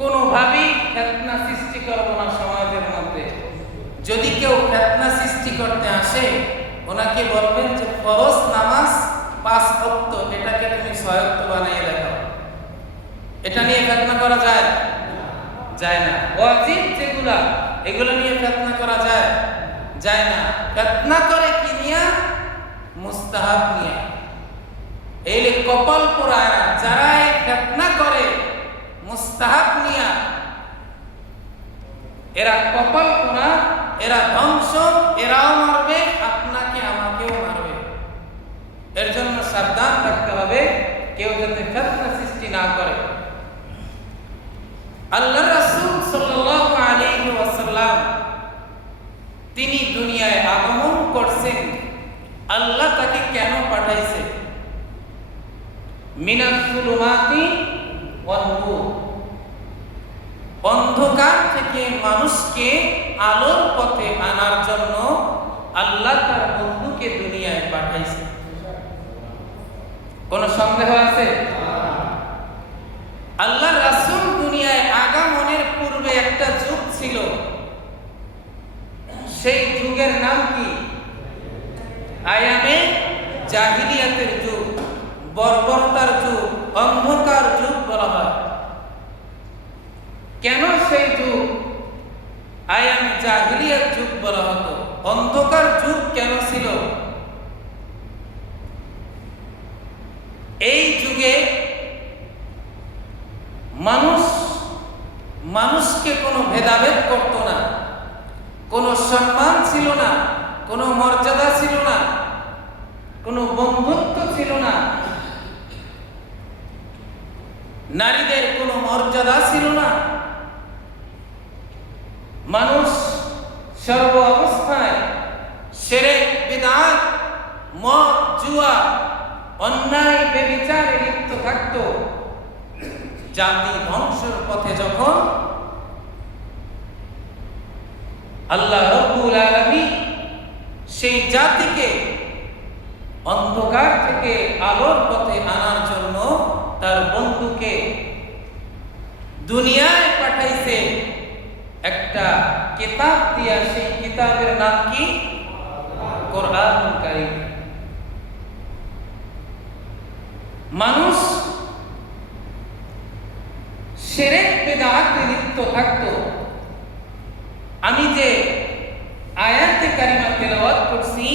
কোনোভাবেই ফিতনা সৃষ্টি করব না সমাজের মধ্যে। যদি কেউ ফিতনা সৃষ্টি করতে আসে, ওনাকে বলবেন যে ফরজ নামাজ 5 ওয়াক্ত, এটাকে তুমি 6 ওয়াক্ত বানিয়ে দেখাও। এটা নিয়ে ফিতনা করা যায়? যায় না। ওয়াজিব যেগুলা, এগুলো নিয়ে ফিতনা করা যায়? যায় না। ফিতনা করে কি নিয়ে? মুস্তাহাব নিয়ে। এই কপাল পোড়ায় না যারা এই ফিতনা করে মুস্তাহাব নিয়ে, এরা কপাল পোড়া, এরা ধ্বংস, এরাও মারবে, আপনাকে আমাকেও মারবে। এর জন্য সাবধান থাকতে হবে, কেউ যাতে ফিতনা সৃষ্টি না করে। আল্লাহ রাসূল সাল্লাল্লাহু আলাইহি ওয়াসাল্লাম তিনি দুনিয়ায় আগমন করছেন, আল্লাহ তাকে কেন পাঠাইছে? মিনাজ যুলুমাতি ওয়ান নূর, অন্ধকার থেকে মানুষকে আলোর পথে আনার জন্য আল্লাহ তার বন্ধুকে দুনিয়ায় পাঠাইছে। কোন সন্দেহ আছে? আল্লাহ রাসূল দুনিয়ায় আগমনের পূর্বে একটা যুগ ছিল, সেই যুগের নাম কি? আয়ামে জাহিলিয়াতের যুগ, বর্বরতার যুগ, অন্ধকার যুগ বলা হয়। কেন সেই যুগ আয়ামে জাহিলিয়াত যুগ বলা হতো? অন্ধকার যুগ কেন ছিল? এই যুগে মানুষকে কোনো ভেদাভেদ করত না, কোনো সম্মান ছিল না, কোনো মর্যাদা ছিল না, কোনো বন্ধুত্ব ছিল না, নারীদের কোনো মর্যাদা ছিল না। মানুষ সর্ব অবস্থায় শিরক, বিদআত, মদ, জুয়া, অন্যায়, ব্যভিচারে লিপ্ত থাকত। জাতি ধ্বংসের পথে যখন আল্লাহ রাব্বুল আলামিন সেই জাতিকে অন্ধকার থেকে আলোর পথে আনার জন্য তার বন্ধুকে দুনিয়ায় পাঠাইছে একটা কিতাব দিয়া। সেই কিতাবের নাম কি? কোরআনুল কারীম। মানুষ শিরক, বিদআতে লিপ্ত থাকত। আমি যে আয়াতে কারিমা তেলাওয়াত করছি,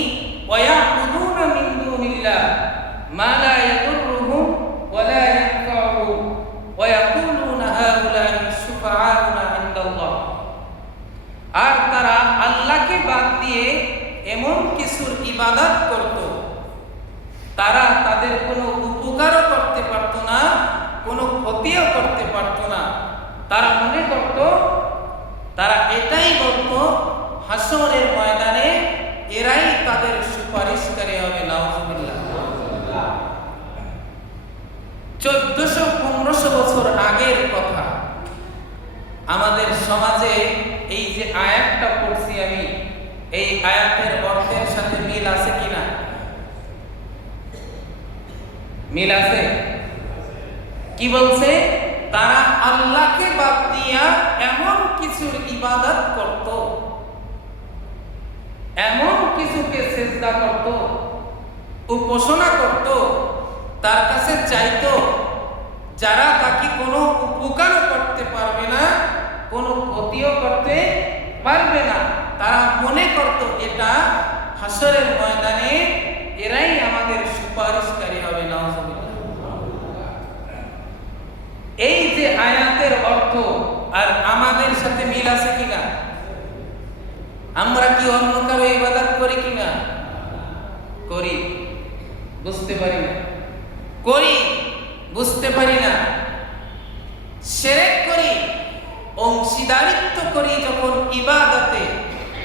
ওয়ায়াবুদুনা মিন দুনিল্লাহ মা লা ইয়াদুররুহুম ওয়া লা ইয়ানফাউহুম ওয়া ইয়াকুলুনা হাউলাই শুফাআউনা ইনদাল্লাহ। আর তারা আল্লাহকে বাদ দিয়ে এমন কিছুর ইবাদত করত, তারা তাদের কোনো উপকারও করতে পারত না, কোনো ক্ষতিও করতে পারত না। তারা মনে করত, তারা এটাই বলতো, হাসরের ময়দানে এরাই তাদের সুপারিশকারী হবে। নাউজুবিল্লাহ। 1400-1500 বছর আগের কথা। আমাদের সমাজে এই যে আয়াতটা পড়ছি আমি, এই আয়াতের অর্থের সাথে মিল আছে কিনা? মিল আছে। কি বলছে? তারা আল্লাহকে বাদ দিয়া এমন কিছুর ইবাদত করত, এমন কিছুকে সিজদা করত, উপাসনা করত, তার কাছে চাইতো, যারা তাকে কোনো উপকারও করতে পারবে না, কোনো ক্ষতিও করতে পারবে না। তারা মনে করত এটা হাসরের ময়দানে এরাই আমাদের সুপারিশকারী হবে। নাউজুবিল্লাহ। এই যে আয়াতের অর্থ আর আমাদের সাথে মিল আছে কিনা? আমরা কি অন্য কারো ইবাদত করি কিনা? করি, বুঝতে পারি না। করি, বুঝতে পারি না। শিরক করি, অংশীদারিত্ব করি যখন ইবাদতে,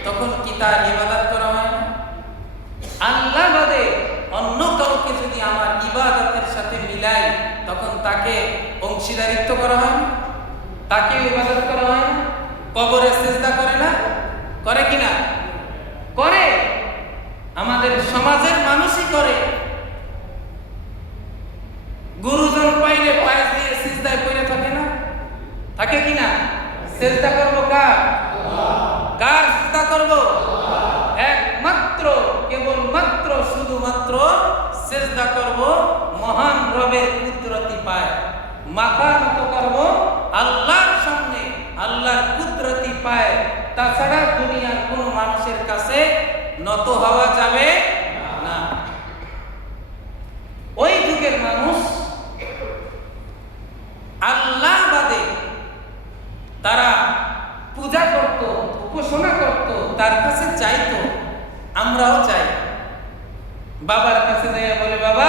তখন কি তার ইবাদত করা হয় না? আল্লাহ বাদে অন্য কাউকে যদি আমার ইবাদতের সাথে মিলাই, তখন তাকে অংশীদারিত্ব করা হয় না, তাকে ইবাদত করা হয় না। কবরে সিজদা করে না? করে কিনা? করে। আমাদের সমাজের মানুষই করে। গুরুজন পাইলে পায়ে দিয়ে সিজদায় পড়ে থাকে না? থাকে কিনা? সেজদা করব কার? কার সেজদা করব? একমাত্র, কেবলমাত্র, শুধুমাত্র সেজদা করব মহান রবের কুদরতি পায়। মাথা নত করব আল্লাহর সামনে, আল্লাহর কুদরতি পায়। তাছাড়া দুনিয়ার কোন মানুষের কাছে নত হওয়া যাবে না। ওই যুগের মানুষ আল্লাহ বাদে তারা পূজা করত, উপাসনা করত, তার কাছে চাইতো। আমরাও চাই। বাবার কাছে যাইয়া বলে, বাবা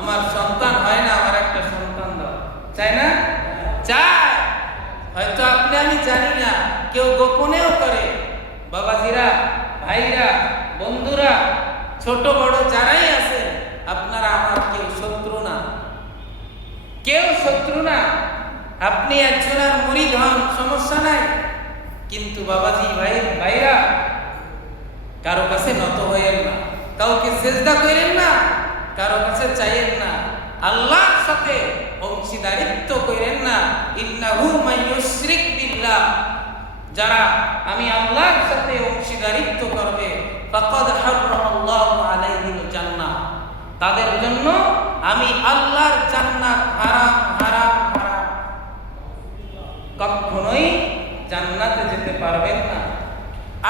আমার সন্তান হয় না, আমার একটা সন্তান দাও। চাই না? চাই। হয়তো আপনি আমি জানি না, কেউ গোপনেও করে। বাবাজিরা, ভাইরা, বন্ধুরা, ছোট বড় যারাই আছে, আপনারা আমার কেউ শত্রু না, কেউ শত্রু না। আপনি একজনের মুরিদ হন, সমস্যা নাই। কিন্তু বাবাজি, ভাইরা, কারো কাছে নত হইয়েন না, কাউকে সেজদা করেন না, কারো কাছে চাইেন না, আল্লাহর সাথে অংশীদারিত্ব করেন না। ইন্নাহু মাইয়ুশরিক বিল্লাহ, যারা আমি আল্লাহর সাথে অংশীদারিত্ব করবে, ফাকাদ হারামাল্লাহু আলাইহিল জান্নাহ, তাদের জন্য আমি আল্লাহর জান্নাত হারাম হারাম হারাম। কখনোই জান্নাতে যেতে পারবেন না।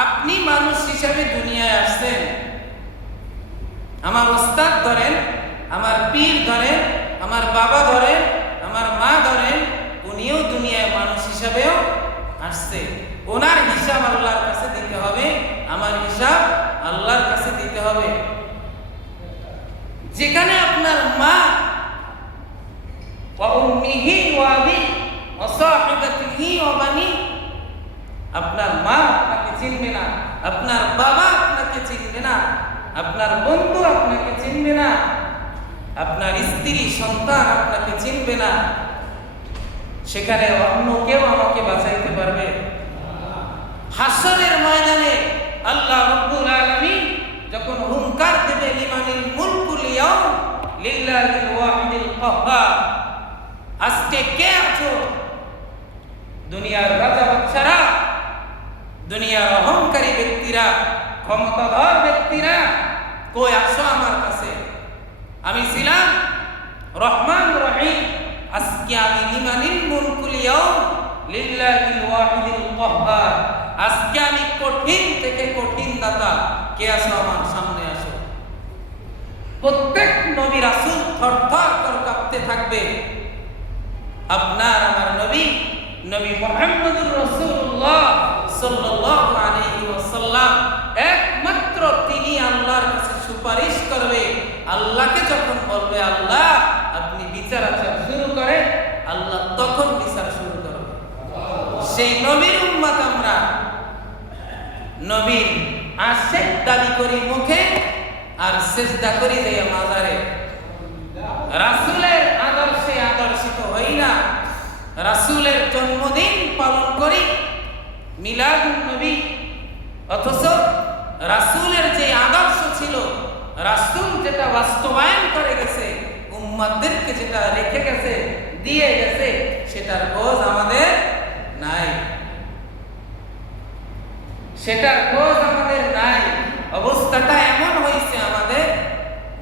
আপনি মানুষ হিসেবে দুনিয়ায় আসছেন, আমার ওস্তাদ ধরেন, আমার পীর ধরেন, আমার বাবা ধরেন, আমার মা ধরেন, উনিও দুনিয়ায় মানুষ হিসাবেও আসছে। ওনার হিসাব আল্লাহর কাছে দিতে হবে, আমার হিসাব আল্লাহর কাছে দিতে হবে। যেখানে আপনার মা ওয়া উম্মিহি ওয়া আবি ওয়া সাহিবাতিহি ওয়া বানি, আপনার মা আপনাকে চিনবে না, আপনার বাবা আপনাকে চিনবে না, আপনার বন্ধু আপনাকে চিনবে না, আপনার স্ত্রী সন্তান আপনাকে চিনবে না, সেখানে অন্য কেউ আমাকে বাঁচাইতে পারবে? হাসরের ময়দানে আল্লাহ রাব্বুল আলামিন যখন হুঙ্কার দেবে, লিমানিল মুলকুল ইয়াউম লিল্লাহিল ওয়াহিদিল কাহ্হার, আজকে কে আছো? দুনিয়ার রাজা বাদশারা, দুনিয়ার অহংকারী ব্যক্তিরা, ক্ষমতাধর ব্যক্তিরা, কই আসো আমার কাছে। আমি ছিলাম রহমান রহিম, আজকে আমি লিমানিল মুলকুল ইয়াউম লিল্লাহিল ওয়াহিদিল কাহ্হার, আজকে আমি কঠিন থেকে কঠিন দাতা। কে আসো আমার সামনে, আসো। প্রত্যেক নবী রাসূল থরথর করে কাঁপতে থাকবে। আপনার আমার নবী, নবী মুহাম্মদুর রাসূলুল্লাহ সাল্লাল্লাহু আলাইহি ওয়াসাল্লাম, একমাত্র তিনি আল্লাহর কাছে সুপারিশ করবে। আল্লাহকে যখন বলবে, আল্লাহ আপনি বিচার আচার শুরু করেন, আল্লাহ তখন বিচার শুরু করবে। সেই নবীর উম্মত আমরা। নবীর আশিক দাবি করি মুখে, আর সিজদা করি যে মাজারে। রাসূলের আদর্শে আদর্শিত হই না, রাসূলের জন্মদিন পালন করি, মিলাদুন নবী, অথচ রাসূলের যে আদর্শ ছিল, রাসূল যেটা বাস্তবায়ন করে গেছে, উম্মতদেরকে যেটা রেখে গেছে, দিয়ে গেছে, সেটার খোঁজ আমাদের নাই, সেটার খোঁজ আমাদের নাই। অবস্থাটা এমন হয়েছে আমাদের,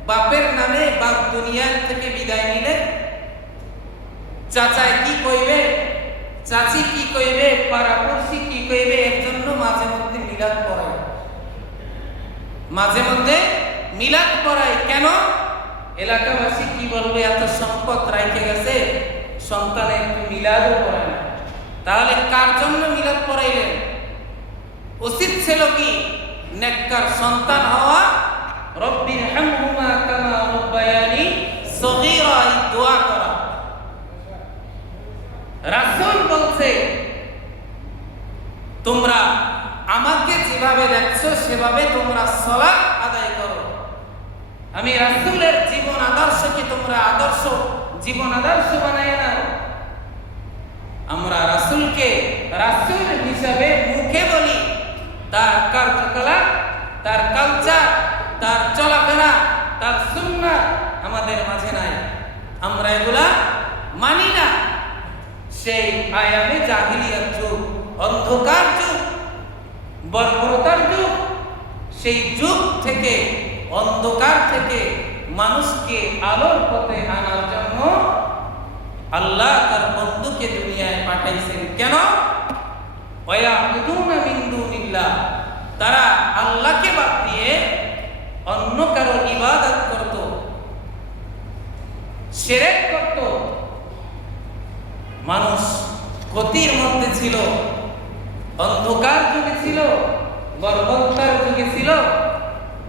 বাপের নামে বাপ দুনিয়ার থেকে বিদায় নিলে চাচাই কি কইবে, চাচি কি কইবে, পাড়াপড়শি কি কইবে, এর জন্য মাঝে মধ্যে মিলাদ পড়ায়, মাঝে মধ্যে মিলাদ পড়ায়। কেন? এলাকাবাসী কি বলবে, এত সম্পদ রাইখে গেছে, সন্তানের একটু মিলাদও পড়ায় না। তাহলে কার জন্য মিলাদ পড়াইলেন? উচিত ছিল কি নেককার সন্তান হওয়া, রব্বিরহামহুমা কামা রাব্বায়ানি সগীরা, এই দোয়া করা। রাসূল বলছে, তোমরা আমাকে যেভাবে দেখছো সেভাবে তোমরা সালাত আদায় করো। আমি রাসূলের জীবন আদর্শকে তোমরা আদর্শ জীবন আদর্শ বানায় নাও। আমরা রাসূলকে রাসূল হিসাবে মুখে বলি, তার কার্যকলাপ, তার কালচার, তার চলাফেরা, তার সুন্নাত আমাদের মাঝে নাই। আমরা এগুলা মানি না। সেই আয়ামে জাহিলিয়াত যুগ, অন্ধকার যুগ, বর্বরতার যুগ, সেই যুগ থেকে, অন্ধকার থেকে মানুষকে আলোর পথে আনার জন্য আল্লাহ তার বন্ধুকে দুনিয়ায় পাঠাইছেন। কেন? ওয়ায়াবুদুনা মিন দুনিল্লাহ, তারা আল্লাহকে বাদ দিয়ে অন্য কারো ইবাদত করত, শিরক করত। মানুষ ক্ষতির মধ্যে ছিল, অন্ধকার যুগে ছিল, বর্বরতার যুগে ছিল।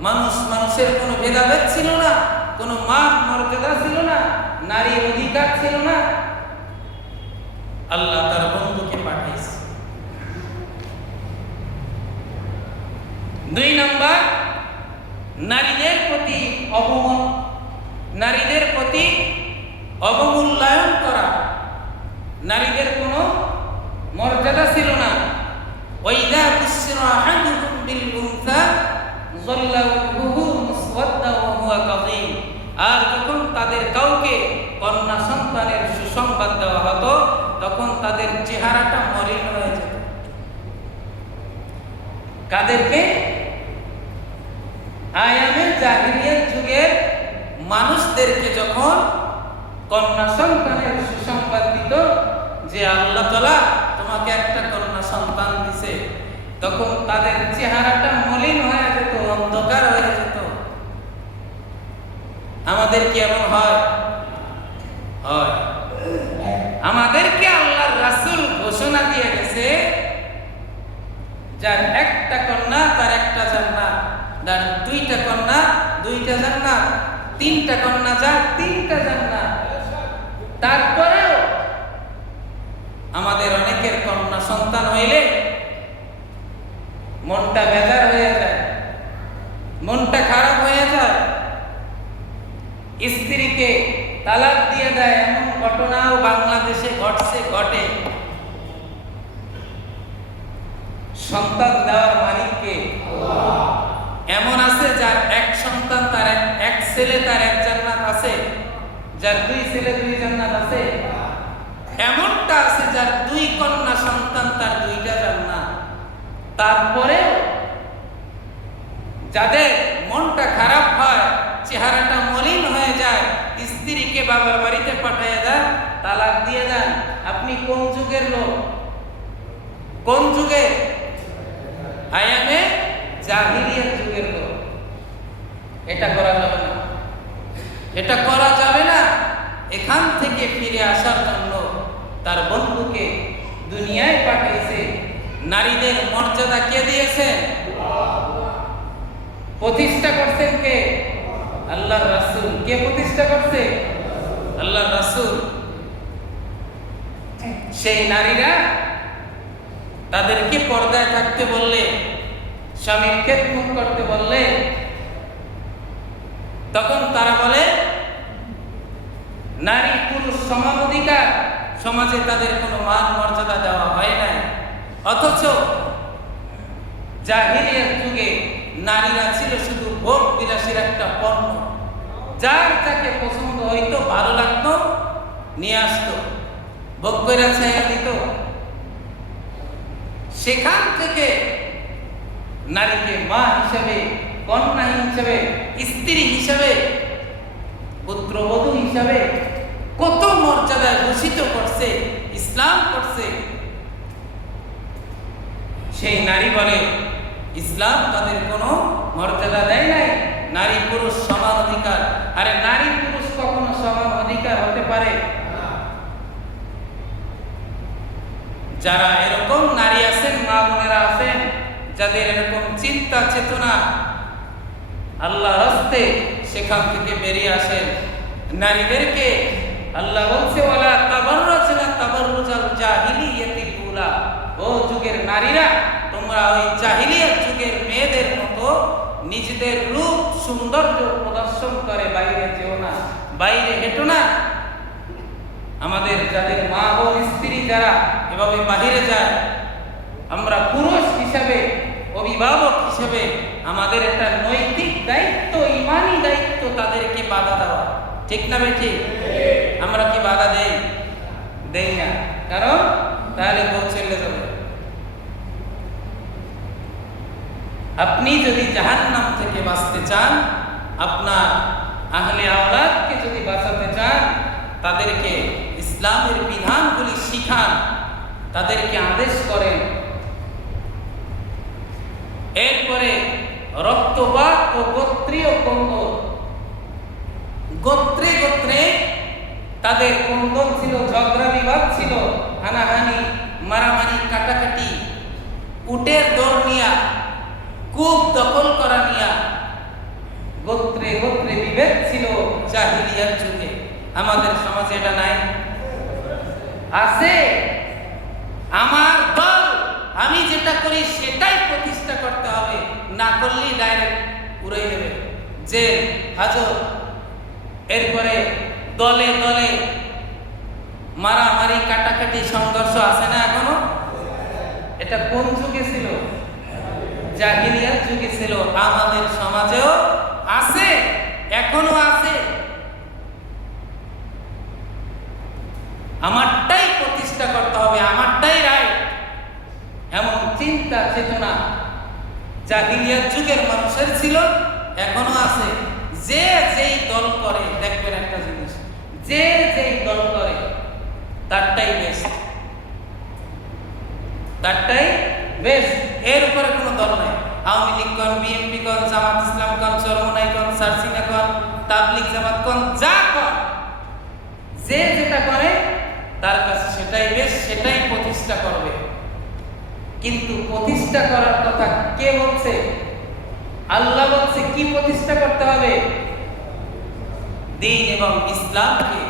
মানুষের কোনো ভেদাভেদ ছিল না, কোনো মান মর্যাদা ছিল না, নারীর অধিকার ছিল না। আল্লাহ তার বন্ধুকে পাঠিয়েছে। 2 নাম্বার, নারীদের প্রতি অবমূল্যায়ন করা। নারীদের কোনো মর্যাদা ছিল না। ওয়াইদা বুশিরা আহাদুহুম বিল উনসা যাল্লা ওয়াজহুহু মুসওয়াদ্দা ওয়া হুয়া কাযীম। আর যখন তাদের কাউকে কন্যা সন্তানের সুসংবাদ দেওয়া হতো, তখন তাদের চেহারাটা মলিন হয়ে যেত। কাদেরকে? আয়ামে জাহিলিয়াত যুগের মানুষদেরকে যখন কন্যা সন্তানের সুসংবাদ দিত যে আল্লাহ তাআলা তোমাকে একটা কন্যা সন্তান দিছে, তখন তাদের চেহারাটা মলিন হয়ে যেত, অন্ধকার হয়ে যেত। আমাদের কি এমন হয়? হয়। আমাদেরকে আল্লাহর রাসূল ঘোষণা দিয়ে গেছে, যার একটা কন্যা তার একটা জান্নাত, যার 2টা কন্যা 2টা জান্নাত, 3টা কন্যা যার 3টা জান্নাত। তারপরেও আমাদের অনেকের কন্যা সন্তান হইলে মনটা বেজার হয়ে যায়, মনটা খারাপ হয়ে যায়, স্ত্রীকে তালাক দিয়ে দেয়। এমন ঘটনাও বাংলাদেশে ঘটে। সন্তান দেওয়ার মালিককে আল্লাহ। এমন আছে যার এক সন্তান, তার এক ছেলে, তার এক জান্নাত আছে, যার 2 ছেলে 2 জান্নাত আছে। এমনটা আছে যার 2 কন্যা সন্তান, তার 2টা জান্নাত। তারপরেও যাদের মনটা খারাপ হয়, চেহারাটা মলিন হয়ে যায়, স্ত্রীকে বাবার বাড়িতে পাঠিয়ে দেন, তালাক দিয়ে দেন। আপনি কোন যুগের লোক? কোন যুগে? আয়ামে জাহিলিয়াত যুগের লোক। এটা করা যাবে না, এটা করা যাবে না। এখান থেকে ফিরে আসার জন্য তার বন্ধুকে দুনিয়ায় পাঠিয়েছে। নারীদের মর্যাদা কে দিয়েছেন? প্রতিষ্ঠা করছেন কে? আল্লাহর রাসূল। কে প্রতিষ্ঠা করছে? আল্লাহর রাসূল। সেই নারীরা তাদেরকে পর্দায় থাকতে বললে, স্বামীর খেদমত করতে বললে, তখন তারা বলে নারী পুরুষ সমান অধিকার, সমাজে তাদের কোনো মান মর্যাদা দেওয়া হয় না। অথচ জাহিলিয়াত যুগে নারীরা ছিল শুধু ভোগ বিলাসের একটা পণ্য। যার যাকে পছন্দ হইতো, ভালো লাগতো, নিয়ে আসতো, ভোগ করে ছায়া দিত। সেখান থেকে নারীকে মা হিসেবে, কন্যা হিসেবে, স্ত্রী হিসেবে, পুত্রবধূ হিসেবে কত মর্যাদায় ভূষিত করছে, ইসলাম করছে। সেই নারী বলে ইসলাম তাদের কোনো মর্যাদা দেয় নাই, নারী পুরুষ সমান অধিকার। আরে নারী পুরুষ কখনো সমান অধিকার হতে পারে? যারা এরকম নারী আছেন, মা বোনেরা আছেন, যাদের এরকম চিন্তা চেতনা, আল্লাহর হস্তে সেখান থেকে বেরিয়ে আসেন। নারীদেরকে আল্লাহ বলছে ওয়ালা তাবাররাজনা তাবাররুজাল জাহিলিয়াতিল উলা। ও যুগের নারীরা, তোমরা ওই জাহিলিয়াত যুগের মেয়েদের মতো নিজেদের রূপ সৌন্দর্য প্রদর্শন করে বাইরে যেও না, বাইরে হেঁটো না। আমাদের যাদের মা ও স্ত্রী যারা এভাবে বাহিরে যায়, আমরা পুরুষ হিসেবে, অভিভাবক হিসেবে আমাদের একটা নৈতিক দায়িত্ব, ইমানি দায়িত্ব তাদেরকে বাধা দেওয়া। ঠিক না বেঠিক? আমরা কি বাধা দেই? দেই না, কারণ তাহলে বউ চলে যাবে। আপনি যদি জাহান্নাম থেকে বাঁচতে চান, আপনার আহলে আওলাদকে যদি বাঁচাতে চান, তাদেরকে ইসলামের বিধানগুলি শিখান, তাদেরকে আদেশ করেন। এরপরে রক্তপাত ও গোত্রীয় কন্দল, গোত্রে গোত্রে তাদের কন্দল ছিল, ঝগড়া বিবাদ ছিল, হানাহানি, মারামারি, কাটাকাটি, উটের দৌড় নিয়া, কূপ দখল করা নিয়া গোত্রে গোত্রে বিভেদ ছিল জাহিলিয়ার যুগে। আমাদের সমাজে এটা নাই? আছে। আমার দল, আমি যেটা করি সেটাই প্রতিষ্ঠা করতে হবে, না করলেই ডাইরেক্ট উড়াই দেবে, জেল, হাজত। এরপরে দলে দলে মারামারি, কাটাকাটি, সংঘর্ষ আছে না এখনো? এটা কোন যুগে ছিল? জাহিলিয়ার যুগে ছিল। আমাদের সমাজেও আছে, এখনো আছে। আমারটাই প্রতিষ্ঠা করতে হবে, আমারটাই রাইট, এমন চিন্তা চেতনা জাহিলিয়ার যুগের মানুষের ছিল, এখনো আছে। যে যেই দল করে, দেখবেন একটা জিনিস, যে যেই দল করে তারটাই বেস্ট, তারটাই বেস্ট। এর উপরে কোনো দল নাই। আওয়ামী লীগ কোন, বিএনপি কোন, জামাত ইসলাম কোন, চরমনাই কোন, সারসিনা কোন, তাবলিগ জামাত কোন, যা কোন, যে যেটা করে তার কাছে সেটাই বেস্ট, সেটাই প্রতিষ্ঠা করবে। কিন্তু প্রতিষ্ঠা করার কথা কে বলছে? আল্লাহ বলছে কি প্রতিষ্ঠা করতে হবে? দ্বীন এবং ইসলামকে।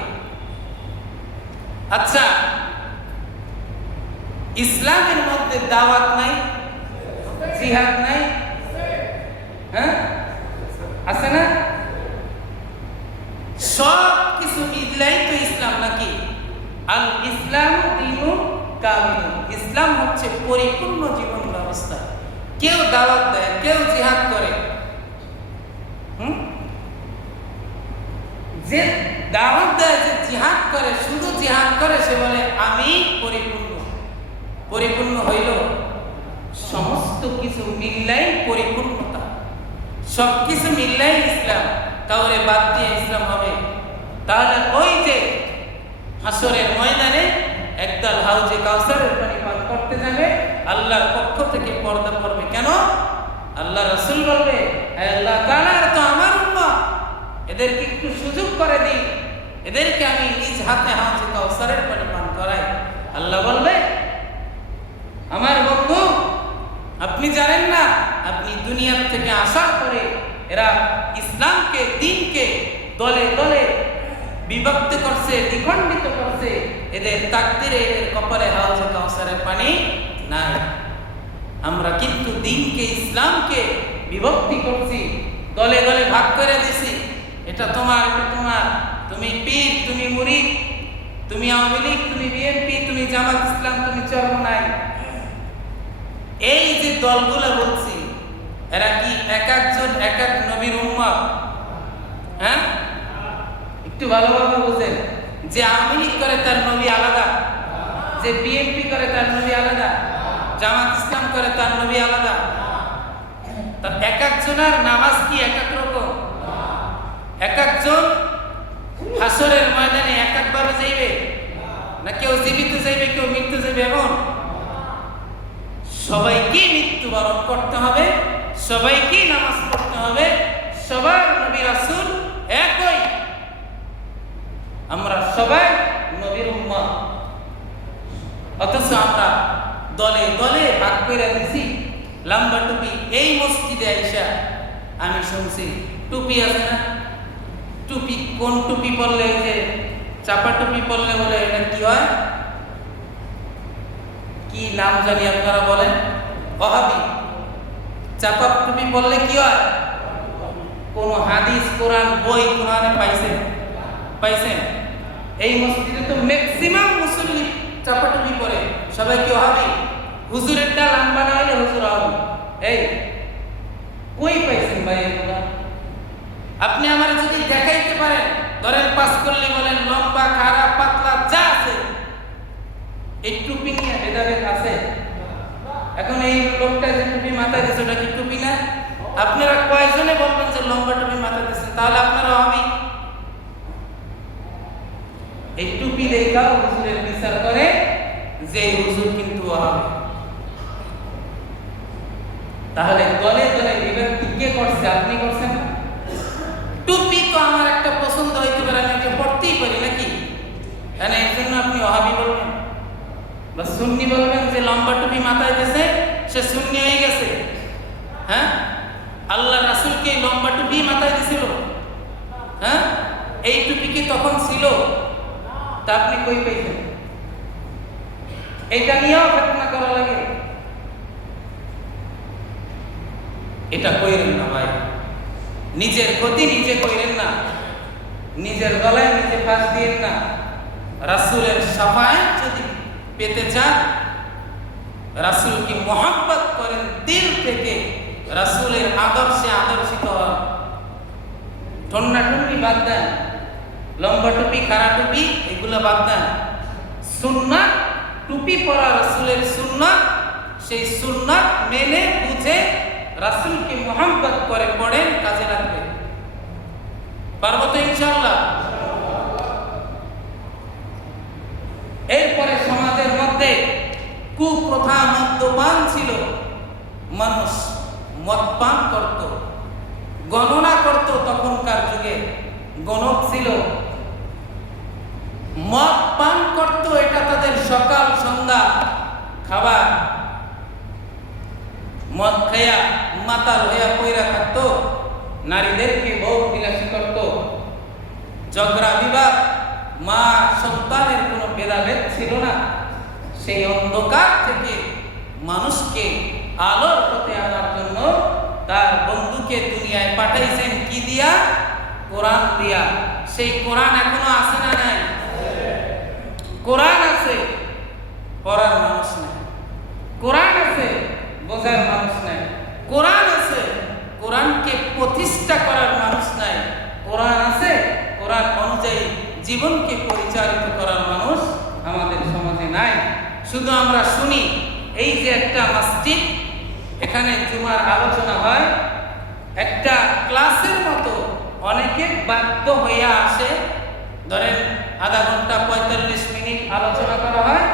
আচ্ছা, ইসলামের মধ্যে দাওয়াত নাই, জিহাদ নাই? হ্যাঁ, আছে না? সব কিছু মিলাই তো ইসলাম নাকি? আল ইসলাম দীনু কামিল। ইসলাম হচ্ছে পরিপূর্ণ জীবন ব্যবস্থা। কেউ দাওয়াত দেয়, কেউ জিহাদ করে, যে দাওয়াত দেয়, যে জিহাদ করে, শুধু জিহাদ করে, সে বলে আমি পরিপূর্ণ। পরিপূর্ণ হইল সমস্ত কিছু মিললাই পরিপূর্ণতা, সবকিছু মিললাই ইসলাম। কাউরে বাদ দিয়ে ইসলাম হবে? তাহলে ওই যে হাসরের ময়দানে একদল হাউজে কাউসারের পানি পান করতে যাবে, আল্লাহর পক্ষ থেকে পর্দা পড়বে। কেন? আল্লাহ রাসূল বলবে, আল্লাহ তাআলা তো আমার উম্মত, এদেরকে একটু সুযোগ করে দিই, এদেরকে আমি নিজ হাতে হাউজে কাউসারের পানি পান করাই। আল্লাহ বলবে, আমার বন্ধু, আপনি জানেন না, আপনি দুনিয়া থেকে আসার পরে এরা ইসলামকে, দ্বীনকে দলে দলে বিভক্ত করছে, দ্বিখণ্ডিত করছে, এদের তাকদীরে, এদের কপালে হাউজে কাউসারের পানি নাই। আমরা কিন্তু দ্বীনকে, ইসলামকে বিভক্তি করছি, দলে দলে ভাগ করে দিছি। এটা তোমার, এটা তোমার, তুমি পীর, তুমি মুরিদ, তুমি আওয়ামী লীগ, তুমি বিএনপি, তুমি জামাত ইসলাম, তুমি চরমনাই। এই যে দলগুলো বলছি, এরা কি এক একজন এক এক নবীর উম্মত? হ্যাঁ, একটু ভালোভাবে বুঝেন। যে আওয়ামী লীগ করে তার নবী আলাদা, যে বিএনপি করে তার নবী আলাদা, জামাত ইসলাম করে তার নবী আলাদা। তার এক একজনের নামাজ কি এক এক রকম? এক একজন হাসরের ময়দানে এক একভাবে যাইবে না? কেউ জীবিত যাইবে, কেউ মৃত্যু যাইবে। এমন সবাইকে মৃত্যুবরণ করতে হবে, সবাইকে নামাজ পড়তে হবে, সবার নবী রাসূল একই। আমরা সবাই নবীর উম্মত, অথচ আমরা দলে দলে ভাগ করে দিছি। লম্বা টুপি, এই মসজিদে আইসা আমি শুনছি টুপি আছে না, টুপি কোন টুপি পরলে, যে চাপা টুপি পরলে বলে এটা কি হয়, কি নাম জানি আপনারা বলেন, ওয়াহাবি। চাপা টুপি পরলে কি হয়? কোন হাদিস, কোরআন বই, কোরআনে পাইছেন? পাইছেন? এই মসজিদে তো ম্যাক্সিমাম মুসল্লি চাপা টুপি পরে, সবাই কি ওয়াহাবি? হুজুরেরটা লম্বা না হলে হুজুর ওয়াহাবি। এই কই পাইছেন ভাই এগুলা? আপনি আমার যদি দেখাইতে পারেন, ধরেন পাস করলে বলেন লম্বা, খারাপ, পাতলা, যা আছে এই টুপি নিয়ে ভেদাভেদ আছে। এখন এই লোকটা যে টুপি মাথায় দিয়েছে ওটা কি টুপি না? আপনারা কয়জনে বলবেন যে লম্বা টুপি মাথায় দিয়েছেন? তাহলে আপনারা আমি এই টুপি দেখাও হুজুরের বিচার করে যে হুজুর কিন্তু হবে। তাহলে দলে দলে বিভক্তি কে করছে? আপনি করছেন না? টুপি তো আমার একটা পছন্দ হইতে পারে, আমি এটা পড়তেই পারি নাকি? মানে এর জন্য আপনি ওহাবি বলবেন বা সুন্নি বলবেন যে লম্বা টুপি মাথায় দিয়েছে সে সুন্নি হয়ে গেছে? হ্যাঁ, আল্লাহ রাসূলকে লম্বা টুপি মাথায় দিয়েছিল? হ্যাঁ, এই টুপি কি তখন ছিল? তা আপনি কই পেয়েছেন? এটা নিয়েও ফতোয়া করা লাগে। এটা কইরেন না ভাই, নিজের ক্ষতি নিজে কইরেন না, নিজের গলায় নিজে ফাঁস দিয়েন না। রাসূলের শাফায়াত যদি পেতে চান, রাসূলকে মহব্বত করেন দিল থেকে, রাসূলের আদর্শে আদর্শিত হন। ঠন্ডা টুপি বাদ দেন, লম্বা টুপি খাড়া টুপি এগুলো বাদ দেন। সুন্নাত টুপি পরা রাসূলের সুন্নাত, সেই সুন্নাত মেনে বুঝে রাসূলকে মহব্বত করে পড়েন, কাজে লাগবে। পারবো তো ইনশাআল্লাহ? এরপরে সমাজের মধ্যে কুপ্রথা মদ্যপান ছিল। মানুষ মদ পান করত, গণনা করত। তখনকার যুগে গণক ছিল, মদ পান করত, এটা তাদের সকাল সন্ধ্যা খাবার। মদ খাইয়া মাতাল হইয়া পইরা থাকত, নারীদেরকে ভোগ বিলাসী করত। ঝগড়া বিবাদ, মা সন্তানের কোনো ভেদাভেদ ছিল না। সেই অন্ধকার থেকে মানুষকে আলোর পথে আনার জন্য তার বন্ধুকে দুনিয়ায় পাঠাইছেন কি দিয়া? কোরআন দিয়া। সেই কোরআন এখনো আছে না নাই? কোরআন আছে, পড়ার মানুষ নাই। কোরআন আছে, বোঝার মানুষ নাই। কোরআন আছে, কোরআনকে প্রতিষ্ঠা করার মানুষ নাই। কোরআন আছে, কোরআন অনুযায়ী জীবনকে পরিচালিত করার মানুষ আমাদের সমাজে নাই। শুধু আমরা শুনি, এই যে একটা মসজিদ, এখানে জুমার আলোচনা হয়, একটা ক্লাসের মতো অনেকে বাধ্য হইয়া আসে। ধরেন আধা ঘন্টা 45 মিনিট আলোচনা করা হয়,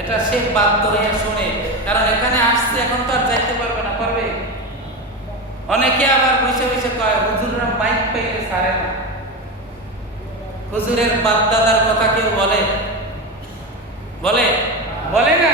এটা সে বাধ্য হইয়া শুনে, কারণ এখানে আসছে, এখন তো আর যাইতে পারবে না। পারবে? অনেকে আবার বসে বসে কয় হুজুররা মাইক পাইলে ছাড়ে না। হুজুরের বাপ দাদার কথা কেউ বলে? বলে? বলে না।